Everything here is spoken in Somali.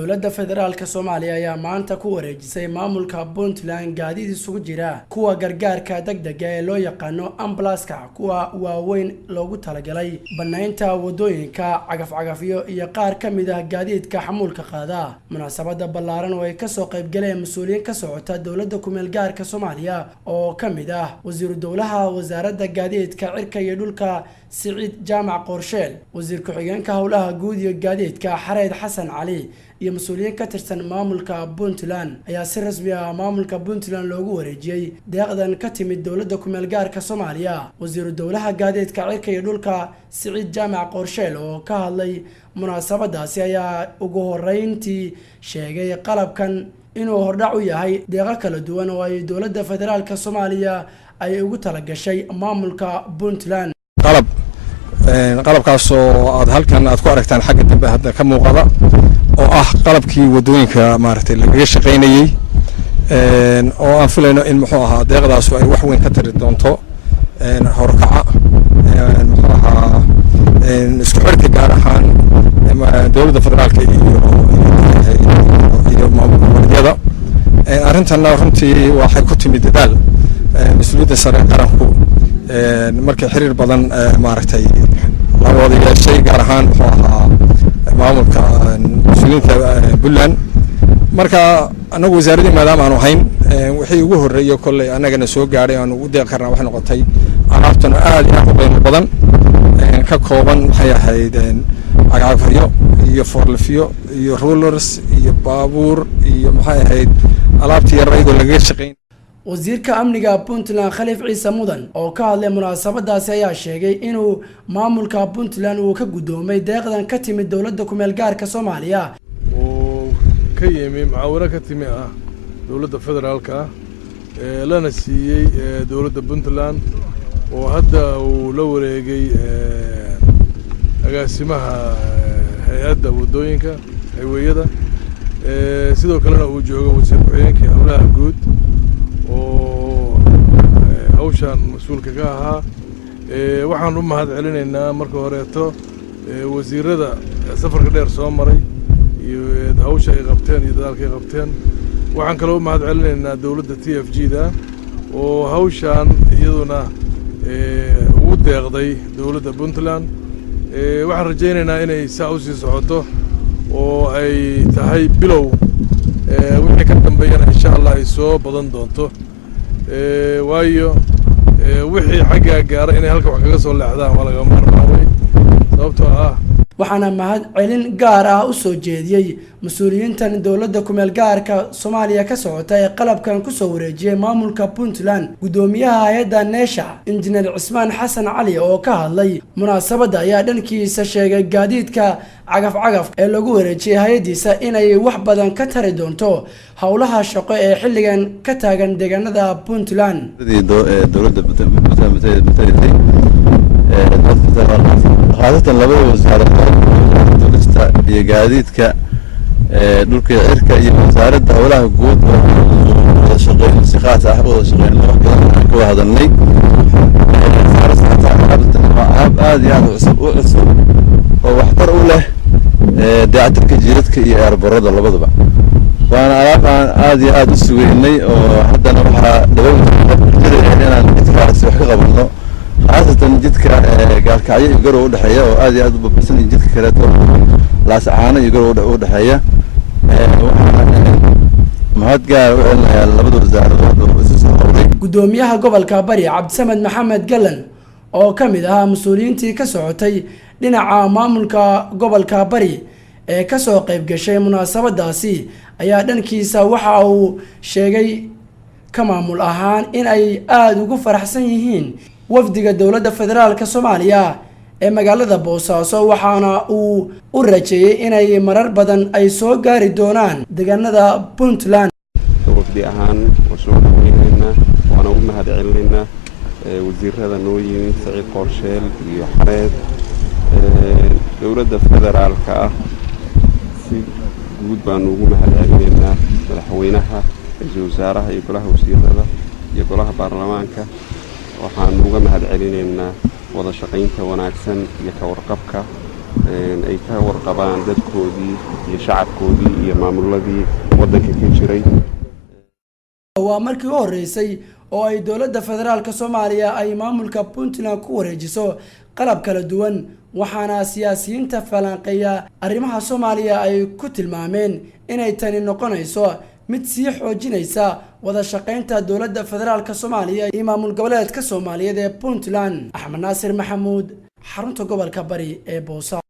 dowladda federaalka Soomaaliya ayaa maanta ku wareejisay maamulka Puntland gaadiid isugu jira kuwa gargaarka degdega ee loo yaqaano ambulance-ka kuwa waaweyn loogu talagalay banaynta wadooyinka cagaf-cagafyo iyo qaar ka mid ah gaadiidka xamuulka qaada. Munaasabada ballaaran oo ay ka soo qayb galeen mas'uuliyiin ka socota dowladda ku meel gaarka Soomaaliya oo ka mid ah wasiir dowlaha wasaaradda gaadiidka cirka iyo dhulka Siciid Jaamac Qorsheel, wasiir ku-xigeenka howlaha guud iyo gaadiidka Xareed Xasan Cali iyo mas'uuliyiin ka tirsan maamulka Puntland ayaa si rasmi ah maamulka Puntland loogu wareejiyay deeqdan ka timid dowladda ku meel gaarka Soomaaliya. Wasiir dowlaha gaadiidka cirka iyo dhulka Siciid Jaamac Qorsheel oo ka hadlay munaasabadaasi ayaa ugu horeyntii sheegay qalabkan inuu hordhac u yahay deeqo kala duwan oo ay dowladda federaalka Soomaaliya ay ugu talagashay maamulka Puntland. qalabkaas oo aad halkan aad ku aragtaan xagga dambe hadda ka muuqda oo ah qalabkii wadooyinka maaragtay laga shaqeynayay oo aan filayno in muxuu ahaa deeqdaas ay wax weyn ka tiri doonto horkaca muxuu ahaa isku xirka gaar ahaan dowladda federaalka iyo maamulka arrintan runtii waxay ku timid dadaal mas'uuliyadda sare qaranku markii xiriir badan maaragtay la wada yeeshay gaar ahaan muxuu ahaa maamulka mas'uuliyiinta Puntland marka anagu wasaaradii maadaama aanu hayn wixii ugu horeeyay kolley anagana soo gaaray aan ugu deeq karnaa wax noqotay alaabtan aad iyo aad u qiimo badan ka kooban maxay ahayd cagafyo iyo forlifyo iyo rollers iyo baabuur iyo maxay ahayd alaabtii yaraydo laga shaqeyn. wasiirka amniga Puntland Khaliif Ciise Mudan oo ka hadlay munaasabadaasi ayaa sheegay inuu maamulka Puntland uu ka gudoomay deeqdan ka timid dowladda ku meel gaarka Soomaaliya oo ka yimid mucaawino ka timid dowladda federaalka lana siiyay dowladda Puntland oo hadda uu la wareegay agaasimaha hay'adda wadooyinka highwayada sidoo kalena uu joogo wasiir ku-xigeenka howlaha guud oo hawshan mas'uulka ka ahaa waxaan u mahad celinaynaa marka horeeto wasiirada safarka dheer soo maray iyo hawsha ay qabteen iyo dadaalka ay qabteen waxaan kale u mahad celinaynaa dowladda TFG-da oo hawshan iyaduna ugu deeqday dowladda Puntland waxaan rajaynaynaa inay saa u sii socoto oo ay tahay bilow wixii ka dambeeyana insha Allah ay soo badan doonto waayo wixii xagga gaara inay halka wax kaga soo leexdaan waa laga maarmaan way sababtoo ah waxaana mahad celin gaar ah u soo jeediyay mas'uuliyiintan dowladda ku meel gaarka Soomaaliya ka socota ee qalabkan ku soo wareejiyay maamulka Puntland gudoomiyaha hay'adda Neesha Injineer Cismaan Xasan Cali oo ka hadlay munaasabada ayaa dhankiisa sheegay gaadiidka cagaf-cagaf ee lagu wareejiyay hay'adiisa inay wax badan ka tari doonto howlaha shaqo ee xilligan ka taagan deegaanada Puntland. dowladda خاصة لبض وزارة دولستا iyo gaadiidka dhulka cirka iyo wasaaradda howlaha guud oo shaqeyn si khaas ah oo shaqeyn loo ka hadalnay aad iyo aad oo waxtar u leh dayactirka jiradka iyo airborada labadaba waana alaab aan aad iyo aad u sugeynay oo haddana waxaa dhawaanka inaan idkaas wax ka qabanno خاصة جدك قال كعيه يقرأ وده حياة وآدي أدو ببسن جدك كراتو لا سعانة يقرأ وده حياة مهد قال وإلا بدو الزهر gudoomiyaha gobolka Bari Cabdisamed Maxamed Galan oo kamid ah mas'uuliyiintii ka socotay dhinaca maamulka gobolka Bari ee ka soo qayb gashay munaasabadaasi ayaa dhankiisa waxa uu sheegay ka maamul ahaan in ay aad ugu faraxsan yihiin wafdiga dowladda federaalka Soomaaliya ee magaalada Boosaaso waxaana uu u rajeeyay inay marar badan ay soo gaari doonaan deegaanada Puntland. wafdi ahaan soo dhaweynayna waana u mahad celinaynaa wasiirada noo yimid Siciid Qorsheel iyo Xareed dowladda federaalka si guud baan ugu mahad celinaynaa madaxweynaha ra'iisul wasaaraha iyo golaha wasiirada iyo golaha baarlamaanka waxaan uga mahad celinaynaa wada shaqaynta wanaagsan iyo ka warqabka ay ka warqabaan dadkoodii iyo shacabkoodii iyo maamuladii waddanka ka jiray. waa markii u horeysay oo ay dowladda federaalka Soomaaliya ay maamulka Puntland ku wareejiso qalab kala duwan, waxaana siyaasiyiinta falanqeeya arrimaha Soomaaliya ay ku tilmaameen inay tani noqonayso mid sii xoojinaysa wada shaqaynta dowladda federaalka Soomaaliya iyo maamul goboleedka Soomaaliyeed ee Puntland. Axmed Naasir Maxamuud, xarunta gobolka Bari ee Boosaaso.